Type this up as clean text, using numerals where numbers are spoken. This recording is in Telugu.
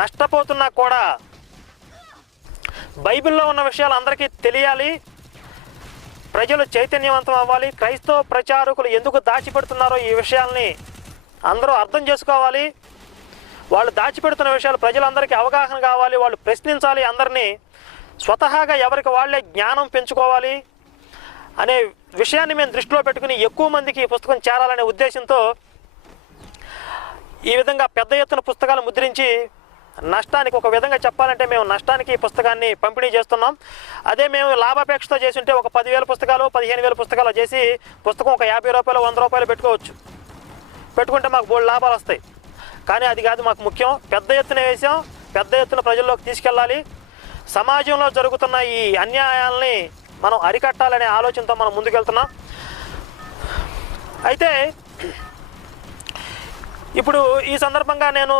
నష్టపోతున్నా కూడా బైబిల్లో ఉన్న విషయాలు అందరికీ తెలియాలి, ప్రజలు చైతన్యవంతం అవ్వాలి, క్రైస్తవ ప్రచారకులు ఎందుకు దాచిపెడుతున్నారో ఈ విషయాల్ని అందరూ అర్థం చేసుకోవాలి, వాళ్ళు దాచిపెడుతున్న విషయాలు ప్రజలందరికీ అవగాహన కావాలి, వాళ్ళు ప్రశ్నించాలి, అందరినీ స్వతహాగా ఎవరికి వాళ్ళే జ్ఞానం పెంచుకోవాలి అనే విషయాన్ని మేము దృష్టిలో పెట్టుకుని ఎక్కువ మందికి ఈ పుస్తకం చేరాలనే ఉద్దేశంతో ఈ విధంగా పెద్ద ఎత్తున పుస్తకాలు ముద్రించి నష్టానికి, ఒక విధంగా చెప్పాలంటే మేము నష్టానికి ఈ పుస్తకాన్ని పంపిణీ చేస్తున్నాం. అదే మేము లాభాపేక్షతో చేసి ఉంటే ఒక 10,000 పుస్తకాలు 15,000 పుస్తకాలు చేసి పుస్తకం ఒక 50 రూపాయలు 100 రూపాయలు పెట్టుకోవచ్చు, పెట్టుకుంటే మాకు బోల్డ్ లాభాలు వస్తాయి. కానీ అది కాదు మాకు ముఖ్యం. పెద్ద ఎత్తున వేసాం, పెద్ద ఎత్తున ప్రజల్లోకి తీసుకెళ్ళాలి, సమాజంలో జరుగుతున్న ఈ అన్యాయాల్ని మనం అరికట్టాలనే ఆలోచనతో మనం ముందుకెళ్తున్నాం. అయితే ఇప్పుడు ఈ సందర్భంగా నేను